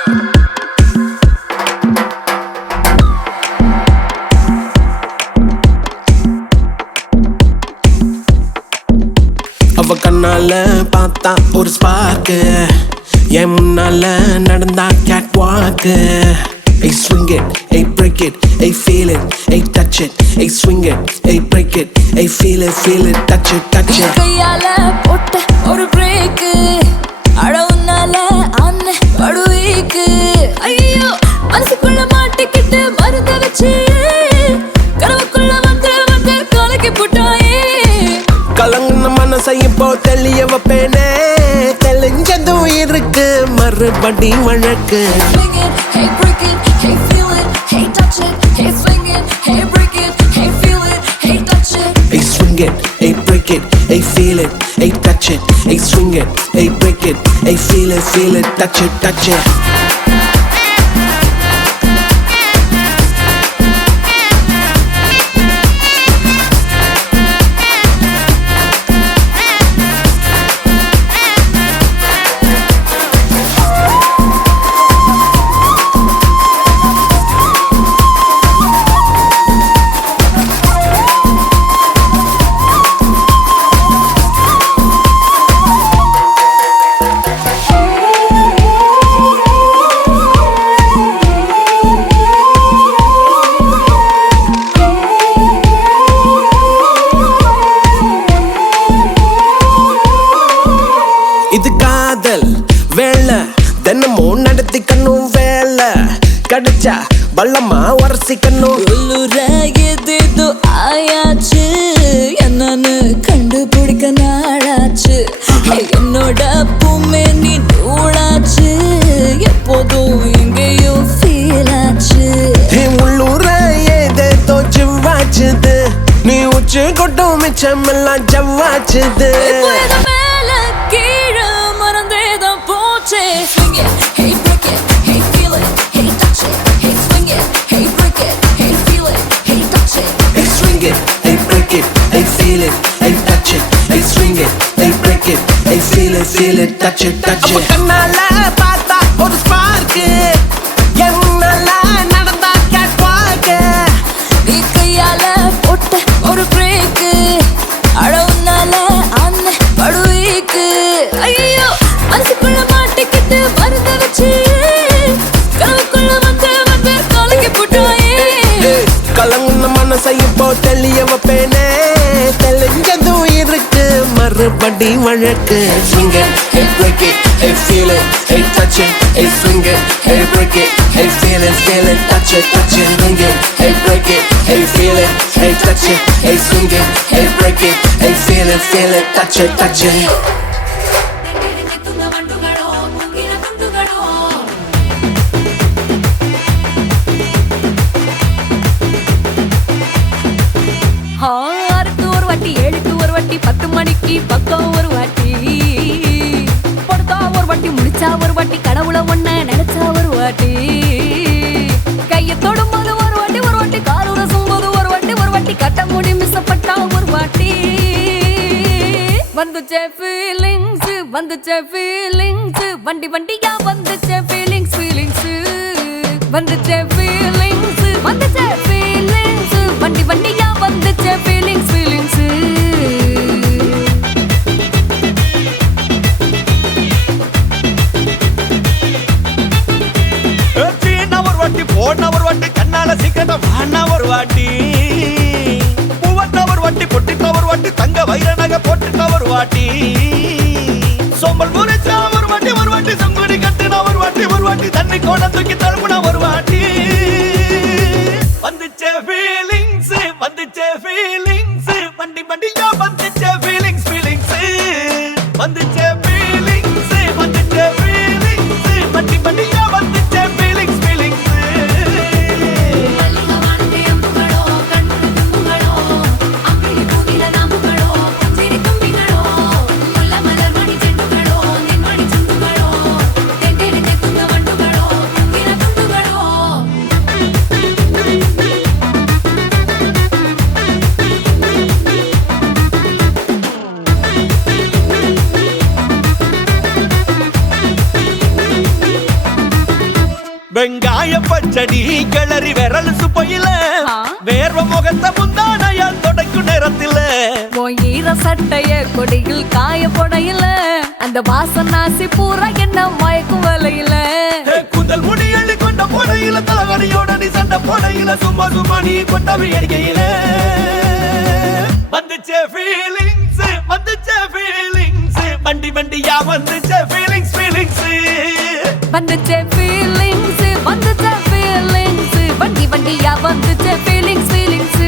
அவ கண்ணால பார்த்தா ஒரு ஸ்பார்க்கு, என் முன்னால நடந்தா கேட் வாக்கு. Hey swing it, hey break it, hey feel it, hey touch it, hey swing it, hey break it, hey feel it, touch it, touch it. கையால போட்ட ஒரு பிரேக், அடவுனால அன்ன படுவீக்கு. ஐயோ மனசுக்குள்ள மாட்டிக்கிட்டு மருந்த வச்சு கனவுக்குள்ள வந்து வந்து கலக்கி போட்டாயே. கலங்குன மனசை இப்போ தெளிய வைப்பேனே, தெளிஞ்சதும் இருக்கு மறுபடி வழக்கு. Swing it, hey break it, hey feel it, hey touch it, hey swing it, hey break it, hey feel it, hey touch it. Hey swing it, hey break it, hey feel it, hey touch it, hey swing it, hey break it, hey feel it, touch it, touch it. இது காதல் வேலை, தினமும் நடத்திக்கணும் வேலை, கிடைச்சா பள்ளமா உரசிக்கணும். உள்ளுராயதேதோ ஆயாச்சு, என்னன்னு கண்டுபிடிக்க நாளாச்சு. என்னோட பூமே நீ நூலாச்சு, எப்போதும் எங்கேயோ ஃபீல் ஆச்சு. உள்ளூர ஏதேதோ ஜிவ்வாச்சுது, நீ உச்சி கொட்டும் மிச்சமெல்லாம் ஜவ்வாச்சுது. மேல கீழே மறந்தேதான் போச்சே. Swing it, hey break it, hey feel it, hey touch it, hey swing it, hey break it, hey feel it, hey touch it. Hey swing it, hey break it, hey feel it, hey touch it, hey swing it, hey break it, hey feel it, touch it, touch it. அவ கண்ணால பார்த்தா ஒரு spark, என் முன்னால நடந்தா gate வாக்கு. நீ கையால போட்ட ஒரு பிரேக், அடவுனால அன்ன படுவீக்கு. ஐயோ மனசுக்குள்ள மாட்டிக்கிட்டு மருந்த வச்சு கனவுக்குள்ள வந்து வந்து கலக்கி போட்டாயே. கலங்குன மனசை இப்போ தெளிய வைப்பேனே, தெளிஞ்சதும் இருக்கு மறுபடி வழக்கு. Swing it, hey break it, hey feel it, hey touch it, hey swing it, hey break it, hey feel it, touch it, touch it. Swing it, hey break it, hey feel it, hey touch it, hey swing it, hey break it, hey feel it, touch it, touch it. ஆறுக்கு ஒரு வாட்டி, ஏழுக்கு ஒரு வாட்டி, 10 மணிக்கு பக்கம் ஒரு வாட்டி, படுத்தா ஒரு வாட்டி, முடிச்சா ஒரு வாட்டி, கடவுளை ஒன்ன நினைச்சா ஒரு வாட்டி, கையை தொடும்போது ஒரு வாட்டி, ஒரு வாட்டி கால் உரசும் போது ஒரு வாட்டி, ஒரு வாட்டி கட்ட முடி மிஸ்ஸப்பட்டா ஒரு வாட்டி. வந்துச்சே ஃபீலிங்ஸ், வந்துச்சே ஃபீலிங்ஸ், வண்டி வண்டியா வந்துச்சே ஃபீலிங்ஸ், ஃபீலிங்ஸ் வந்துச்சே ஃபீலிங்ஸ், வந்துச்சே ஃபீலிங்ஸ், வண்டி வண்டியா வந்துச்சே ஃபீலிங்ஸ், ஃபீலிங்ஸ். ஒரு வாட்டி போன ஒரு வாட்டி, கண்ணால சீக்கிரமா வானா ஒரு வாட்டி, பூவட்ட ஒரு வாட்டி, பொட்டிட்ட ஒரு வாட்டி, தங்க வைர நகை போட்டுட்ட ஒரு வாட்டி, சோம்பல் முறைச்சா ஒரு வாட்டி, ஒரு வாட்டி சங்குடி கட்டுனா ஒரு வாட்டி, ஒரு வாட்டி தண்ணி கோண தூக்கி தழுப்புனா ஒரு வாட்டி. வந்துச்சே ஃபீலிங்ஸ், வந்துச்சே ஃபீலிங்ஸ், வண்டி வண்டியா வந்துச்சே ஃபீலிங்ஸ், ஃபீலிங்ஸ் வந்துச்சே ஃபீலிங்ஸ், வந்துச்சே ஃபீலிங்ஸ், வண்டி வண்டியா வந்துச்சே ஃபீலிங்ஸ், ஃபீலிங்ஸ். తుంగ வெங்காய பச்சடி கிளறி விரல் சுப்பையில ஆ. வேர்வ முகத்த முந்தானையா தொடக்கும் நேரத்தில உன் ஈர சட்டைய கொடியில் காய போடையில அந்த வாசனாசி பூரா என்ன மயக்கும் வலையில குந்தல் முடி அள்ளி கொண்ட போடையில தலகடியோட நீ சண்டை போடையில சும்மா சும்மா நீ கொண்டவி அடிக்கையில வந்துச்சே ஃபீலிங்ஸ் வந்துச்சே ஃபீலிங்ஸ் வண்டி வண்டியா வந்துச்சே ஃபீலிங்ஸ் ஃபீலிங்ஸ் வந்துச்சே ஃபீலிங்ஸ் வந்துச்சே ஃபீலிங்ஸ் வண்டி வண்டியா வந்துச்சே ஃபீலிங்ஸ் ஃபீலிங்ஸ்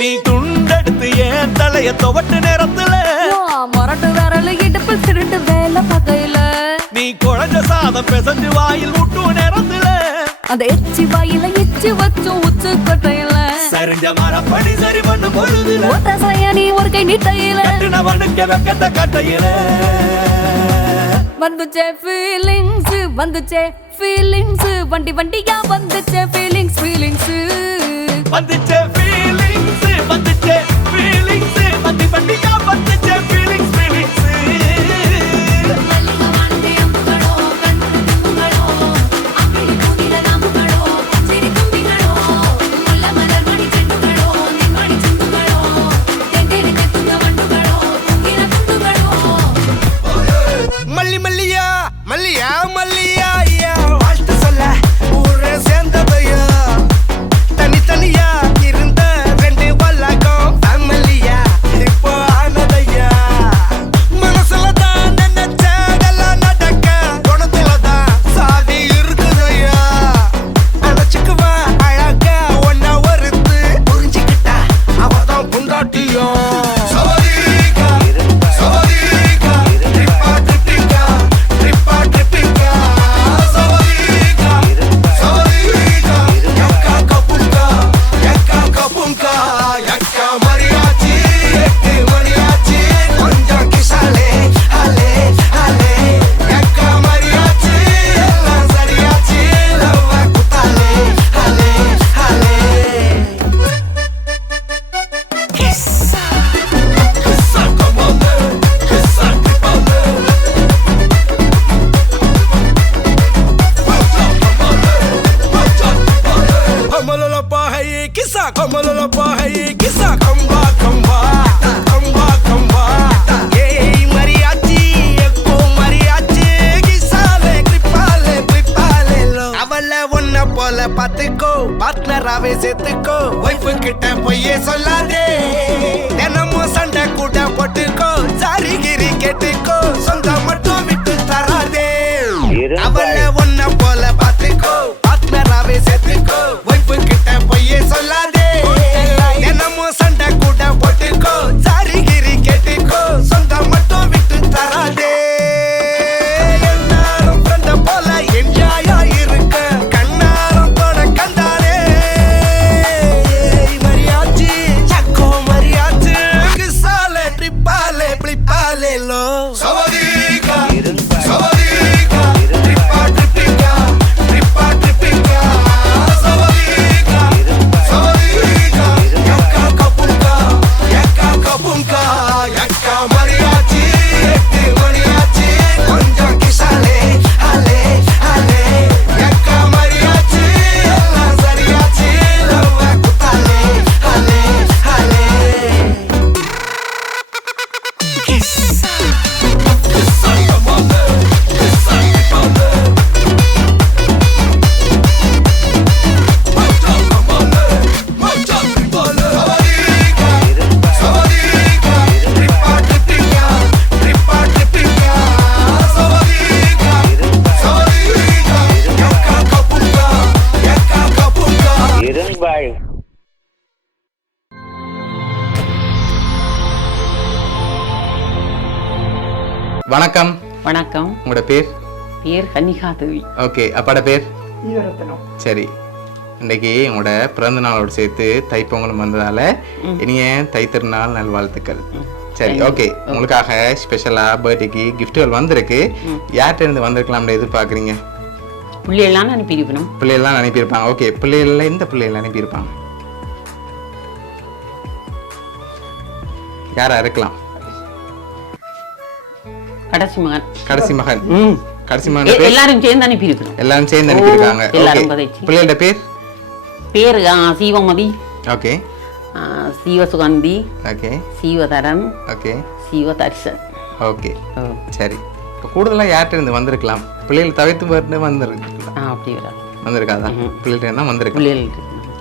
நீ துண்டெடுத்து ஏன் தலைய துவட்டு நேரத்துல மொரட்டு விரல் இடுப்பில் திருட்டு வேலை பகையில நீ குழஞ்ச சாதம் பிசைஞ்சு வாயில் விட்டு நேரத்துல அந்த எச்சி வாயில எச்சி வச்சும் உச்சு கொட்டையில சரிஞ்ச மரப்படி சரி பண்ண பொழுதுல ஒத்த சயனி ஒரு கை நீட்டையில கட்டினவனுக்கு வெக்கத்த கட்டையில வந்துச்சே ஃபீலிங்ஸ் வந்துச்சே ஃபீலிங்ஸ் வண்டி வண்டியா வந்துச்சே ஃபீலிங்ஸ் ஃபீலிங்ஸ் வந்துச்சே ஃபீலிங்ஸ் வந்துச்சே ஃபீலிங்ஸ் வண்டி வண்டியா வந்துச்சே ஃபீலிங்ஸ் ஃபீலிங்ஸ் மல்லி மல்லியா மல்லியா மல்லியா ஐயா வாழ்த்து சொல்ல ஊரே சேர்ந்ததையா தனித்தனியா இருந்த ரெண்டு வல்லகம் ஃபேமிலியா இப்போ ஆனதையா மனசுல தான் நினைச்சதெல்லாம் நடக்க குணத்துல தான் சாதி இருக்குதையா அணைச்சுக்குவா அழகா ஒன்ன ஒருத்து புரிஞ்சுக்கிட்டா அவதான் புண்டாட்டியும் பாத்துக்கோ பார்ட்னராவே சேர்த்துக்கோ வைஃபு கிட்ட பொய்யே சொல்லாதே தினமும் சண்டை கூட போட்டுக்கோ சாரி கிரி கேட்டுக்கோ சொந்தம் மட்டும் விட்டு தராதே அவளை ஒன்ன போல பாத்துக்கோ பார்ட்னராவே சேர்த்துக்கோ வைஃபு கிட்ட பொய்யே சொல்லாதே தினமும் சண்டை கூட போட்டுக்கோ சாரி கிரி கேட்டுக்கோ சொந்தம் மட்டும் விட்டு தராதே எல்லாரும் ஃப்ரெண்ட போல என்ஜாயா இருக்க கண்ணாரம் தொட கண்டாரே மரியாச்சி சக்கோ மரியாச்சி கிசாலே ட்ரிப்பாலே பிளிப்பாலே லோ சவதிகா சவதிகா ட்ரிப்பா ட்ரிப்பிகா ட்ரிப்பா ட்ரிப்பிகா சவதிகா சவதிகா யக்கா கபுங்கா யக்கா மரியாச்சி எட்டு மணியாச்சி கொஞ்சம் கிசாலே ஹலே ஹலே யக்கா மரியாச்சி எல்லாம் சரியாச்சி லவ்வ குத்தாலே ஹலே ஹலே கிசா வணக்கம். வணக்கம். உங்களோட பேர்? பேர் கன்னிகா தேவி. ஓகே. அப்பாட பேர்? ஈரரத்னம். சரி. இன்றைக்கி உங்களோட பிறந்த நாளோடு சேர்த்து தைப்பொங்கலும் வந்ததால் இனிய தைத்திருநாள் நல்வாழ்த்துக்கள். சரி, ஓகே. உங்களுக்காக ஸ்பெஷலாக பர்த்டேக்கு கிஃப்ட்டுகள் வந்திருக்கு. யார்கிட்ட இருந்து வந்திருக்கலாம்னு எதிர்பார்க்குறீங்க? பிள்ளைகள்லாம் அனுப்பியிருக்கணும். பிள்ளைகள்லாம் அனுப்பியிருப்பாங்க. ஓகே. பிள்ளைகளில் எந்த பிள்ளைகள் அனுப்பியிருப்பாங்க? யாரா இருக்கலாம்? கடைசி மகன். கடைசி மகன். கடைசி மகன் எல்லாரும் சேர்ந்து அனுப்பியிருக்கணும். எல்லாரும் சேர்ந்து அனுப்பியிருக்காங்க. எல்லாரும் பதைச்சு. பிள்ளைகளோட பேர்? பேர் சீவமதி. ஓகே. சீவசுகந்தி. ஓகே. சீவதரன். ஓகே. சீவதர்சன். ஓகே. சரி. இப்போ கூடுதலாக யார்கிட்ட இருந்து வந்திருக்கலாம்? பிள்ளைகள் தவிர்த்து வந்திருக்கலாம். அப்படி வர வந்திருக்காதான்? பிள்ளைகிட்ட தான் வந்திருக்கு. பிள்ளைகள்.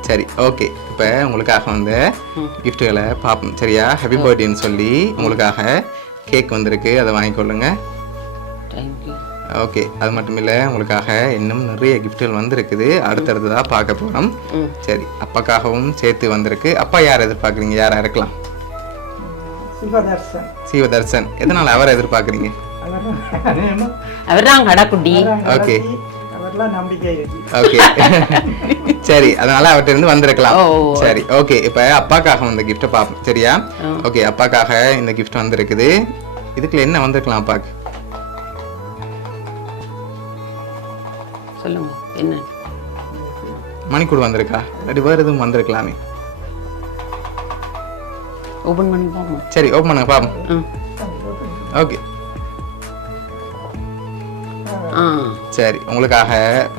சரி, ஓகே. இப்போ உங்களுக்காக வந்து கிஃப்ட்டுகளை பார்ப்போம். சரியா? ஹாப்பி பர்த்டேன்னு சொல்லி உங்களுக்காக கேக் வந்திருக்கு. அதை வாங்கிக்கொள்ளுங்க. தேங்க்யூ. ஓகே. அது மட்டும் இல்லை, உங்களுக்காக இன்னும் நிறைய கிஃப்ட்டுகள் வந்திருக்குது. அடுத்தடுத்ததாக பார்க்க போகிறோம். சரி, அப்பாக்காகவும் சேர்த்து வந்திருக்கு. அப்பா யார் எதிர்பார்க்குறீங்க? யாராக இருக்கலாம்? சிவதர்சன். சிவதர்சன். எதனால் அவரை எதிர்பார்க்குறீங்க? அவர் தான் கடைக்குட்டி. ஓகே. அவர்லாம் நம்பிக்கை இருக்கு. ஓகே. சரி, அதனால அவர்கிட்ட இருந்து வந்திருக்கலாம். சரி, ஓகே. இப்போ அப்பாக்காக வந்த கிஃப்ட்டை பார்ப்போம். சரியா? ஓகே. அப்பாக்காக இந்த கிஃப்ட் வந்திருக்குது. இதுக்குள்ள என்ன வந்திருக்கலாம் அப்பாக்கு? சொல்லுங்க, என்ன? மணிக்கூடு வந்திருக்கா? இல்லாட்டி வேறு எதுவும் வந்திருக்கலாமே. ஓபன் பண்ணி பார்ப்போம். சரி, ஓப்பன் பண்ணுங்க பார்ப்போம். ஓகே. சரி, உங்களுக்காக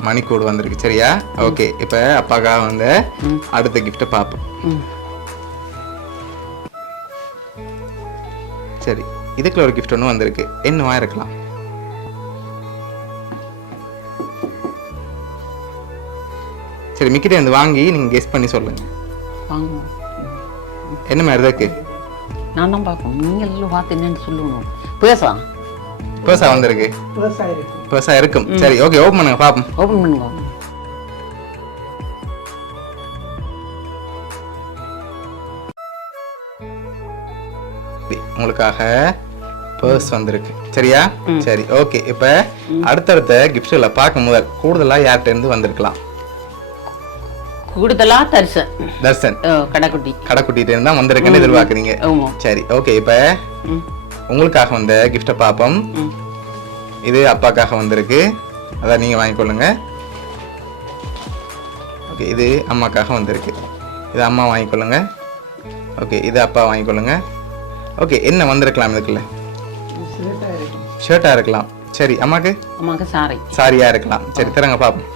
மணிக்கூடு வந்திருக்கு. சரியா? ஓகே. இப்போ அப்பாக்காக வந்து அடுத்த கிஃப்ட்டை பார்ப்போம். சரி, இதுக்குள்ள ஒரு கிஃப்ட் ஒன்று வந்திருக்கு. என்னவா இருக்கலாம்? சரி, மிக்கிட்ட இருந்து வாங்கி நீங்கள் கெஸ் பண்ணி சொல்லுங்க. வாங்குவோம். என்ன மாதிரி இருக்கு? நான் தான் பார்ப்போம். நீங்கள் எல்லாம் பார்த்து என்னன்னு சொல்லணும். பேசலாம். பர்ஸா வந்திருக்கு. பர்ஸா இருக்கும். சரி, ஓகே. ஓப்பன் பண்ணுங்க பார்ப்போம். ஓபன் பண்ணுங்க. உங்களுக்காக பர்ஸ் வந்திருக்கு. சரியா? சரி, ஓகே. இப்போ அடுத்தடுத்த கிஃப்ட்களை பார்க்கும் போது கூடுதலாக யார்கிட்ட இருந்து வந்திருக்கலாம்? கூடுதலா தர்சன். தர்சன். கடைக்குட்டி. கடைக்குட்டிகிட்ட இருந்தா வந்திருக்குன்னு எதிர்பார்க்குறீங்க. சரி, ஓகே. இப்போ உங்களுக்காக வந்த கிஃப்டை பார்ப்போம். இது அப்பாக்காக வந்திருக்கு. அதான் நீங்கள் வாங்கிக்கொள்ளுங்க. ஓகே. இது அம்மாக்காக வந்திருக்கு. இது அம்மா வாங்கிக்கொள்ளுங்க. ஓகே. இது அப்பா வாங்கிக்கொள்ளுங்க. ஓகே. என்ன வந்திருக்கலாம் இதுக்குள்ள? ஷர்ட்டாக இருக்கலாம். சரி, அம்மாக்கு? அம்மாக்கு சாரி. சாரியாக இருக்கலாம். சரி, தரங்க பார்ப்போம்.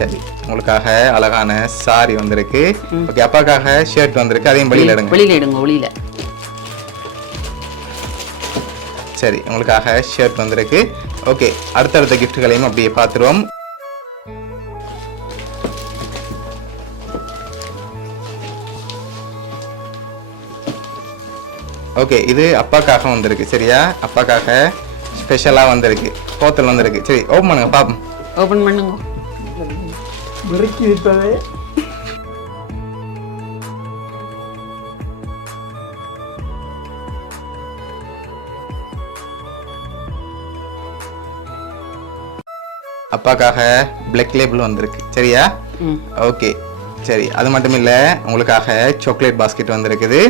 சரி, உங்களுக்காக அழகான சாரி வந்திருக்கு. ஓகே. அப்பாக்காக ஷர்ட் வந்திருக்கு. அதையும் வெளியில எடுங்க. வெளியில எடுங்க. வெளியில. சரி, உங்களுக்காக ஷர்ட் வந்திருக்கு. ஓகே. அடுத்தடுத்த கிஃப்ட்களையும் அப்படியே பார்த்துருவோம். ஓகே. இது அப்பாக்காக வந்திருக்கு. சரியா? அப்பாக்காக ஸ்பெஷலாக வந்திருக்கு. போத்தல் வந்திருக்கு. சரி, ஓப்பன் பண்ணுங்க பார்ப்போம். ஓபன் பண்ணுங்க. விருக்கி விற்பதே. அப்பாக்காக பிளாக் லேபிள் வந்திருக்கு. சரியா? ஓகே. சரி, அது மட்டும் இல்லை, உங்களுக்காக சாக்லேட் பாஸ்கெட் வந்திருக்குது.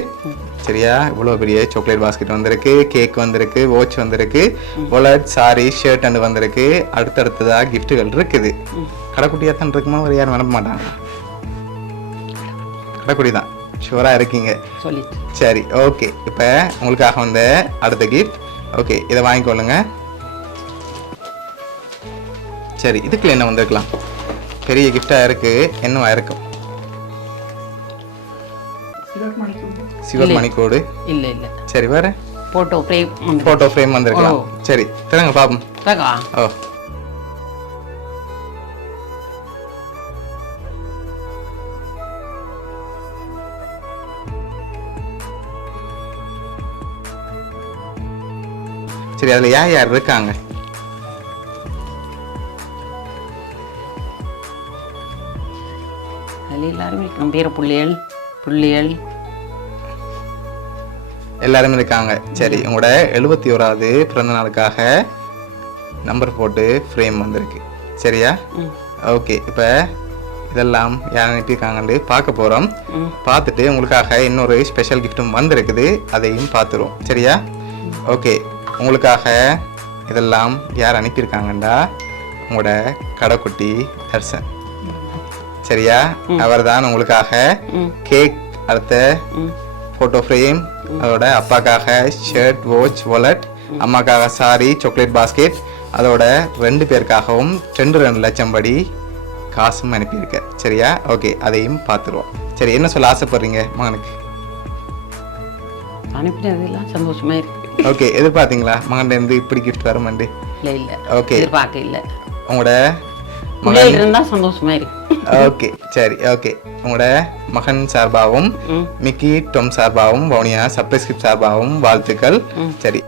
சரியா? இவ்வளோ பெரிய சாக்லேட் பாஸ்கெட் வந்திருக்கு. கேக் வந்திருக்கு. வாட்ச் வந்திருக்கு. வாலெட், சாரி, ஷர்ட் அண்டு வந்திருக்கு. அடுத்தடுத்ததாக கிஃப்ட்டுகள் இருக்குது. கடைக்குட்டியாக தான் இருக்குமா? ஒரு யாரும் அனுப்ப மாட்டாங்க. கடைக்குட்டி தான். ஷுவராக இருக்கீங்க. சரி, ஓகே. இப்போ உங்களுக்காக வந்த அடுத்த கிஃப்ட். ஓகே. இதை வாங்கிக்கொள்ளுங்க. சரி, இதுக்குள்ள என்ன வந்திருக்கலாம்? பெரிய கிஃப்டாக இருக்குது. என்னவா இருக்கும்? சிவர் மணிக்கோடு. இல்ல இல்ல. சரி, வேற? Photo frame. போட்டோ ஃப்ரேம் வந்திருக்கலாம். சரி, தரங்க பாப்போம். ஓ, சரி. அதில் யார் யார் இருக்காங்க? அதில் எல்லாருமே நம்ம பேர புள்ளியல் புள்ளியல் எல்லாரும் இருக்காங்க. சரி, உங்களோட 71வது பிறந்த நாளுக்காக நம்பர் போட்டு ஃப்ரேம் வந்திருக்கு. சரியா? ஓகே, இப்போ இதெல்லாம் யார் அனுப்பியிருக்காங்கன்னு பார்க்க போகிறோம். பார்த்துட்டு உங்களுக்காக இன்னொரு ஸ்பெஷல் கிஃப்ட்டும் வந்திருக்குது, அதையும் பார்த்துருவோம். சரியா? ஓகே, உங்களுக்காக இதெல்லாம் யார் அனுப்பியிருக்காங்கண்டா உங்களோட கடைக்குட்டி தர்சன். சரியா? அவர் தான் உங்களுக்காக கேக், அடுத்த ஃபோட்டோ ஃப்ரேம், அதோட அப்பாக்காக ஷர்ட், வாட்ச், வாலெட், அம்மாக்காக சாரி, சாக்லேட் பாஸ்கெட், அதோட 2 பேருக்காகவும் 2 லட்சம் படி காசும் அனுப்பியிருக்க. சரியா? ஓகே, அதையும் பார்த்துருவோம். சரி, என்ன சொல்ல ஆசைப்படுறீங்க மகனுக்கு? அனுப்பினதெல்லாம் சந்தோஷமா இருக்கு. ஓகே, எதிர்பார்த்தீங்களா மகன்லேருந்து இப்படி கிஃப்ட் வருமாண்டு? இல்லை இல்லை, ஓகே, எதிர்பார்க்க இல்லை. உங்களோட பிள்ளைகள் இருந்தா சந்தோஷமா இருக்கு. ஓகே, சரி, ஓகே. உங்களோட மகன் சார்பாகவும் மிக்கி டொம் சார்பாகவும் வவுனியா சர்ப்ரைஸ் கிஃப்ட் சார்பாகவும் வாழ்த்துக்கள். சரி.